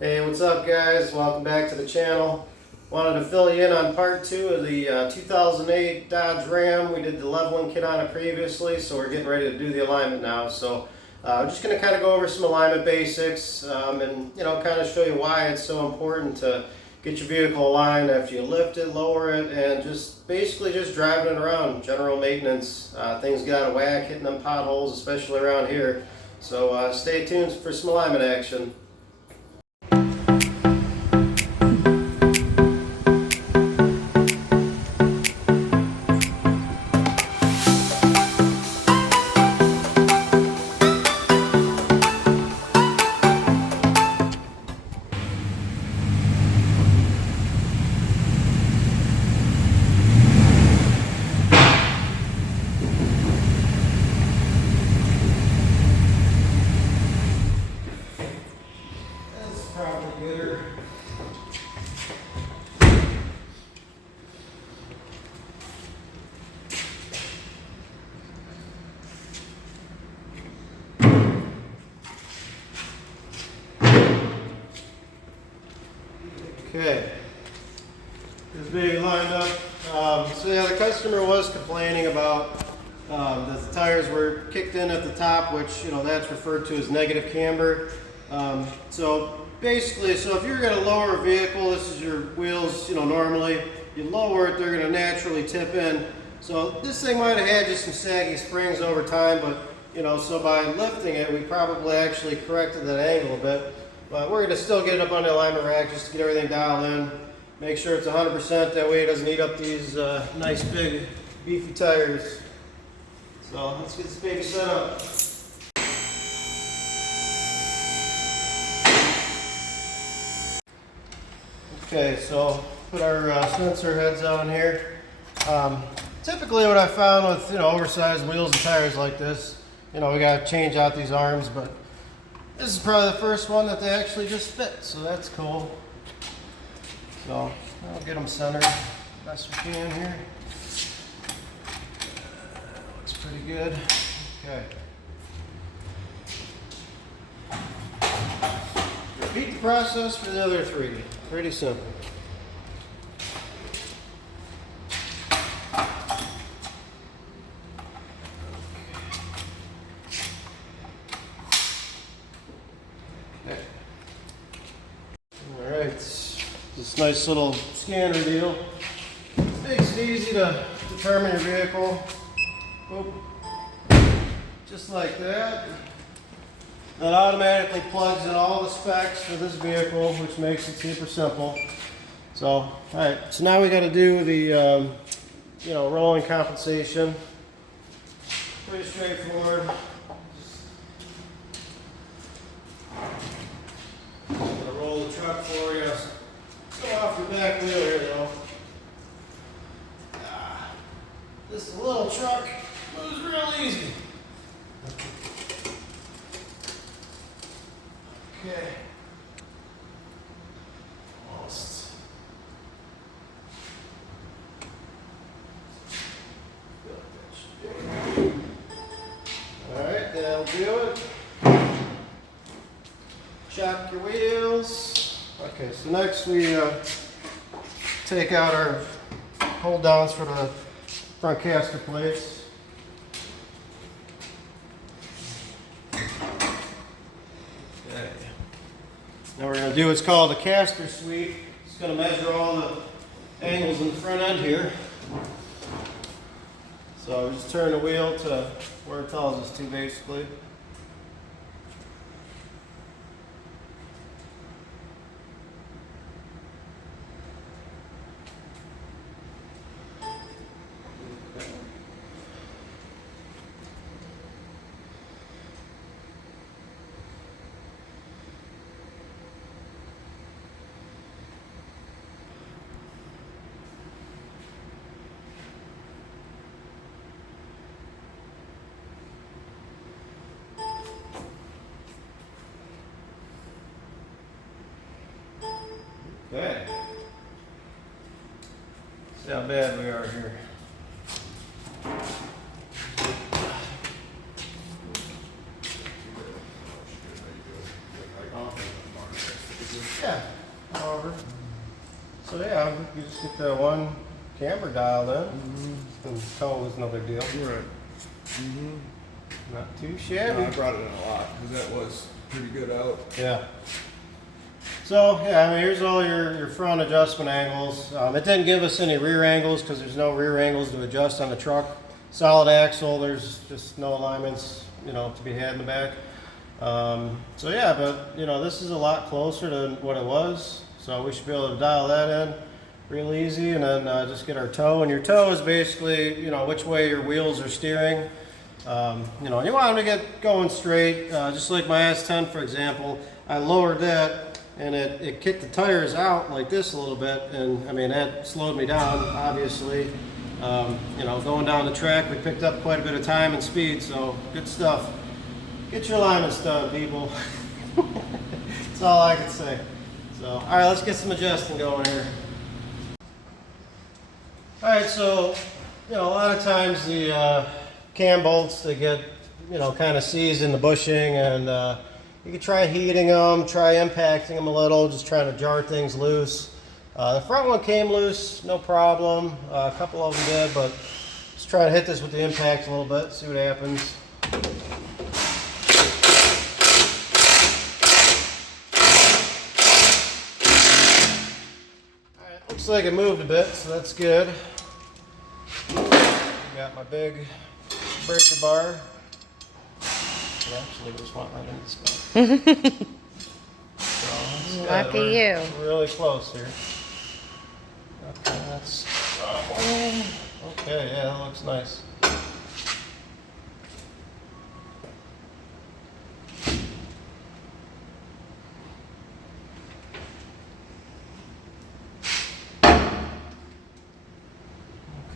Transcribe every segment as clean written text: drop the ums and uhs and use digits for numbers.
Hey, what's up guys? Welcome back to the channel. Wanted to fill you in on part 2 of the 2008 Dodge Ram. We did the leveling kit on it previously, so we're getting ready to do the alignment now. So I'm just going to kind of go over some alignment basics and kind of show you why it's so important to get your vehicle aligned after you lift it, lower it, and just basically just driving it around. General maintenance. Things get out of whack, hitting them potholes, especially around here. So stay tuned for some alignment action. Okay, this baby lined up. So yeah, the customer was complaining about that the tires were kicked in at the top, which that's referred to as negative camber. So basically, if you're going to lower a vehicle, this is your wheels. Normally you lower it, they're going to naturally tip in. So this thing might have had just some saggy springs over time, but so by lifting it, we probably actually corrected that angle a bit. But we're going to still get it up on the alignment rack just to get everything dialed in. Make sure it's 100%, that way it doesn't eat up these nice big beefy tires. So let's get this baby set up. Okay, so put our sensor heads on here. Typically what I found with oversized wheels and tires like this, we got to change out these arms, but this is probably the first one that they actually just fit, so that's cool. So I'll get them centered best we can here. Looks pretty good. Okay. Repeat the process for the other three. Pretty simple. This nice little scanner deal makes it easy to determine your vehicle. Boop. Just like that. That automatically plugs in all the specs for this vehicle, which makes it super simple. So, all right. So now we got to do the rolling compensation. Pretty straightforward. I'm gonna roll the truck for you. Go off your back wheel here though. This little truck moves real easy. Okay. Almost. Alright, that'll do it. Shock your wheels. Okay, so next we take out our hold downs for the front caster plates. Okay. Now we're going to do what's called a caster sweep. It's going to measure all the angles in the front end here. So we just turn the wheel to where it tells us to basically. Okay. See how bad we are here. Yeah, however. So yeah, you just get the one camber dialed in. And tow is no big deal. Right. Not too shabby. No, I brought it in a lot because that was pretty good out. Yeah. So yeah, I mean, here's all your front adjustment angles. It didn't give us any rear angles because there's no rear angles to adjust on the truck. Solid axle, there's just no alignments, you know, to be had in the back. So yeah, but you know, this is a lot closer to what it was. So we should be able to dial that in real easy, and then just get our toe. And your toe is basically, you know, which way your wheels are steering. You know, you want them to get going straight, just like my S10, for example. I lowered that, and it kicked the tires out like this a little bit, and I mean, that slowed me down, obviously. You know, going down the track, we picked up quite a bit of time and speed, so good stuff. Get your alignments done, people. That's all I can say. So, all right, let's get some adjusting going here. All right, so, you know, a lot of times the cam bolts, they get, you know, kind of seized in the bushing, and you can try heating them, try impacting them a little, just trying to jar things loose. The front one came loose, no problem. A couple of them did, but just try to hit this with the impact a little bit, see what happens. Alright, looks like it moved a bit, so that's good. Got my big breaker bar. Actually, just want right in this spot. So Lucky you. We're really close here. Okay, that's okay. Yeah, that looks nice.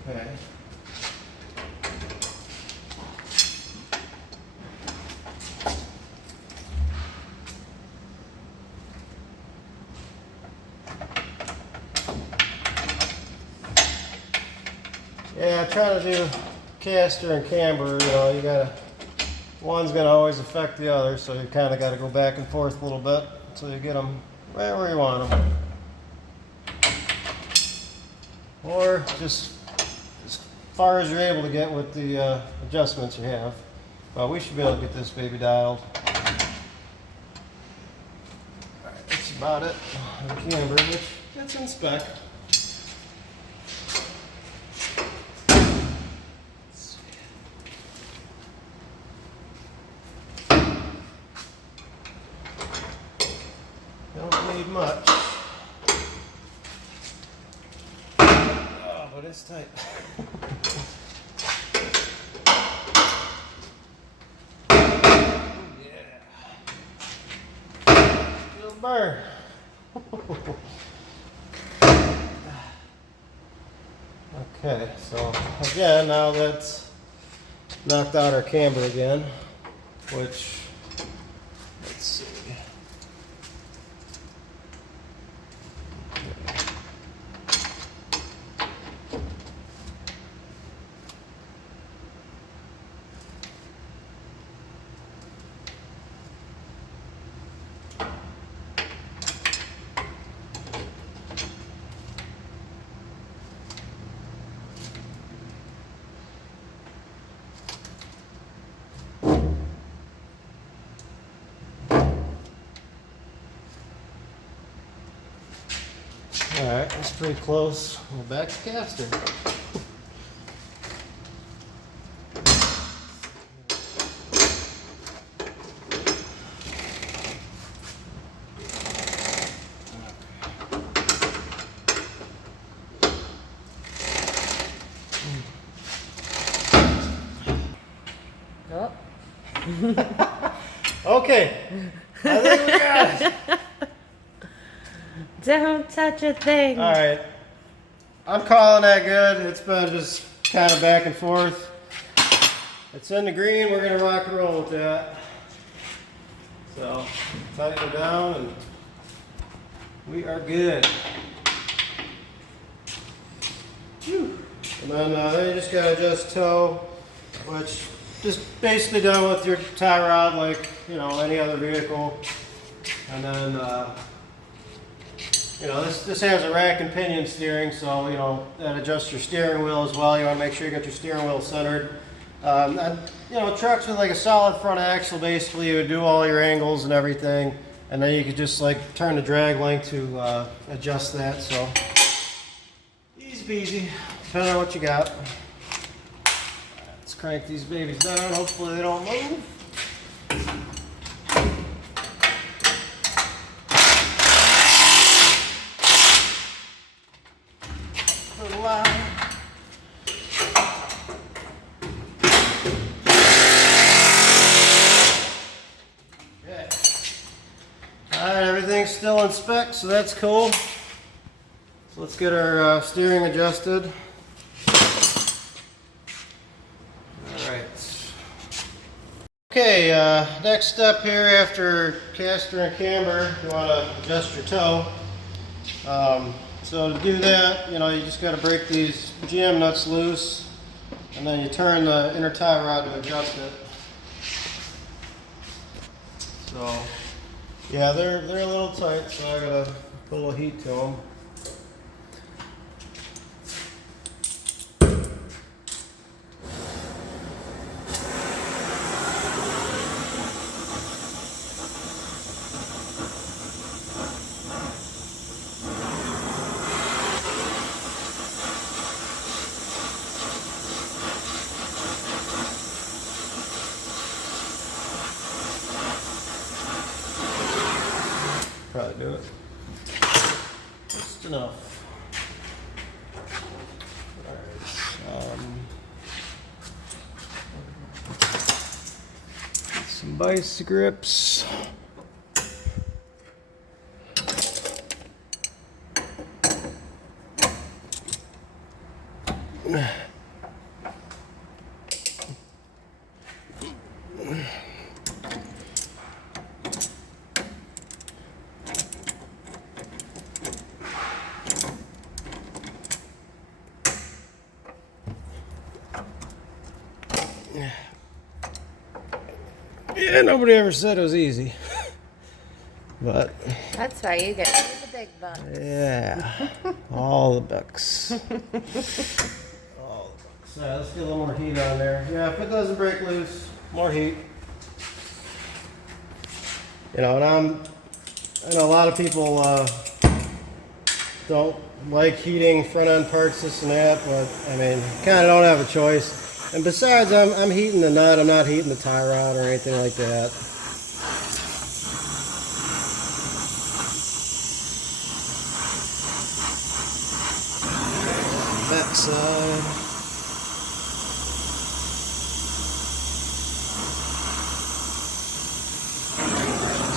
Okay. Yeah, trying to do caster and camber, you know, you gotta, one's gonna always affect the other, so you kind of got to go back and forth a little bit until you get them right where you want them. Or just as far as you're able to get with the adjustments you have. Well, we should be able to get this baby dialed. Alright, that's about it. The camber, which gets in spec. Don't need much. Oh, but it's tight. Yeah. Still burn. Okay, so again, now that's knocked out our camber again, which, let's see. Alright, that's pretty close. We're back to caster. Oh. Okay, I think we got it. Don't touch a thing. All right, I'm calling that good. It's been just kind of back and forth. It's in the green. We're gonna rock and roll with that. So tighten it down, and we are good. Whew. And then you just gotta adjust toe, which just basically done with your tie rod, like, you know, any other vehicle. And then you know, this has a rack and pinion steering, so you know that adjusts your steering wheel as well. You want to make sure you got your steering wheel centered. And, you know, trucks with like a solid front axle, basically, you would do all your angles and everything, and then you could just like turn the drag length to adjust that. So easy peasy, depending on what you got. Let's crank these babies down. Hopefully they don't move. Put a line. Okay. All right, everything's still in spec, so that's cool. So let's get our steering adjusted. All right. Okay, next step here after caster and camber, you want to adjust your toe. So to do that, you know, you just got to break these jam nuts loose, and then you turn the inner tie rod to adjust it. So, yeah, they're a little tight, so I gotta put a little heat to them. Probably do it. Just enough. Alright. Some vice grips. Yeah, nobody ever said it was easy. But That's why you get the big bucks. yeah, all the bucks. All the bucks. Alright, let's get a little more heat on there. Yeah, if it doesn't break loose, more heat. You know, and I know a lot of people don't like heating front end parts, this and that, but I mean, kind of don't have a choice. And besides, I'm heating the nut, I'm not heating the tie rod or anything like that. Back side.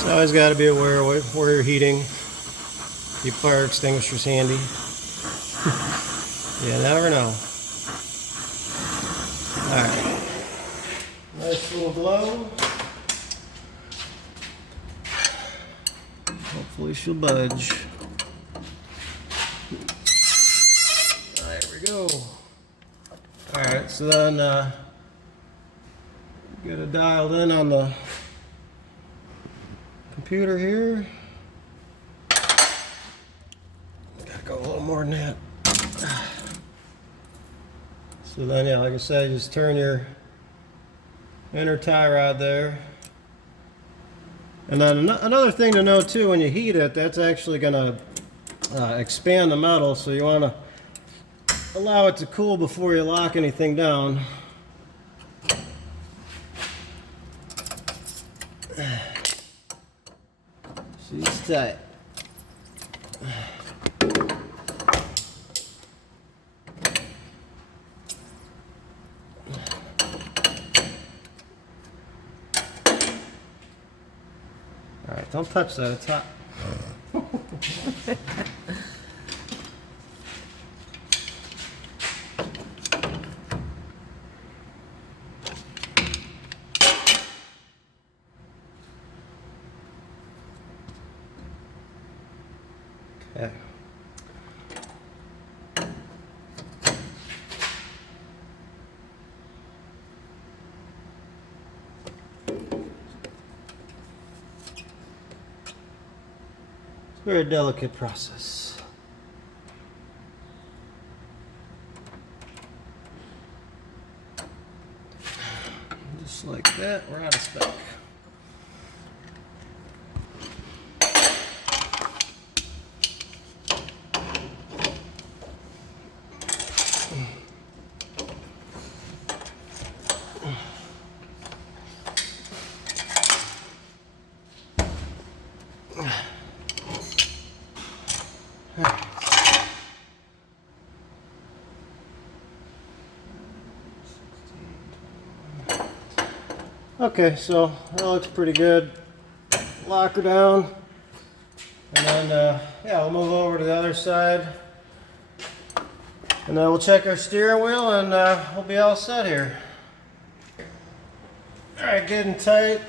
So always got to be aware of where you're heating. Keep fire extinguishers handy. You never know. Alright. Nice little glow. Hopefully she'll budge. There we go. Alright, so then get it dialed in on the computer here. Gotta go a little more than that. So then, yeah, like I said, just turn your inner tie rod there. And then another thing to know too, when you heat it, that's actually going to expand the metal, so you want to allow it to cool before you lock anything down. She's tight. Alright, don't touch that, it's hot. Okay. Very delicate process. Just like that, we're out of spec. Okay, so that looks pretty good. Lock her down, and then yeah, we'll move over to the other side, and then we'll check our steering wheel, and we'll be all set here. All right, getting tight.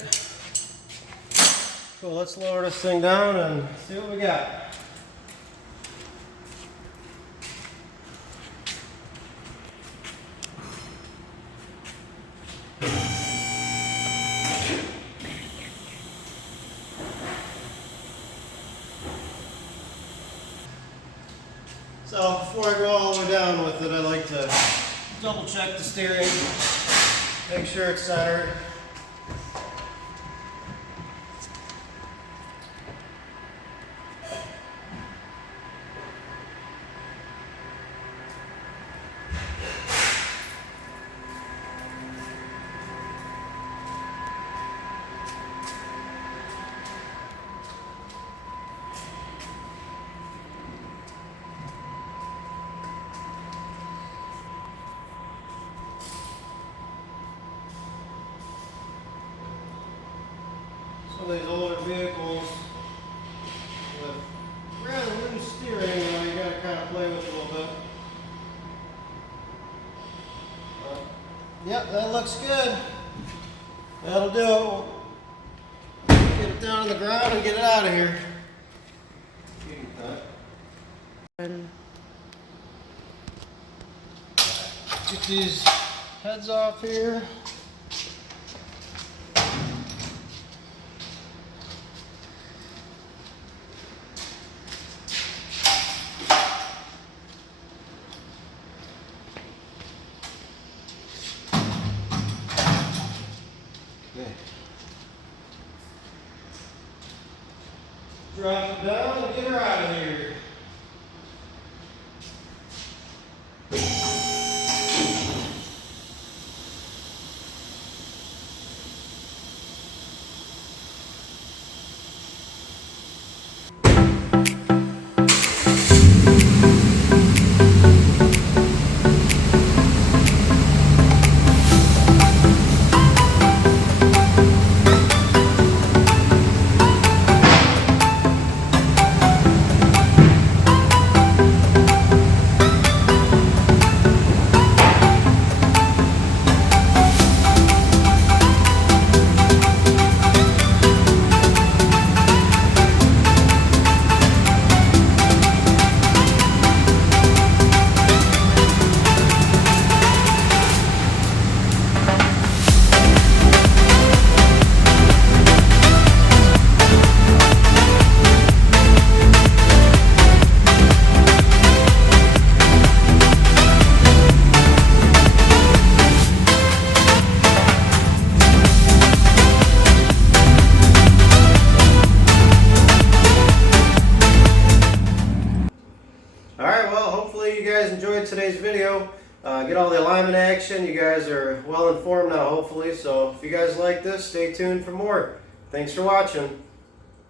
So let's lower this thing down and see what we got. So before I go all the way down with it, I like to double check the steering, make sure it's centered. Some of these older vehicles with rather loose steering, you gotta kind of play with it a little bit. Yep, that looks good. That'll do. Get it down on the ground and get it out of here. Get these heads off here. Drop it down and get her out of here. Hopefully you guys enjoyed today's video. Get all the alignment action. You guys are well informed now, hopefully. So if you guys like this, stay tuned for more. Thanks for watching.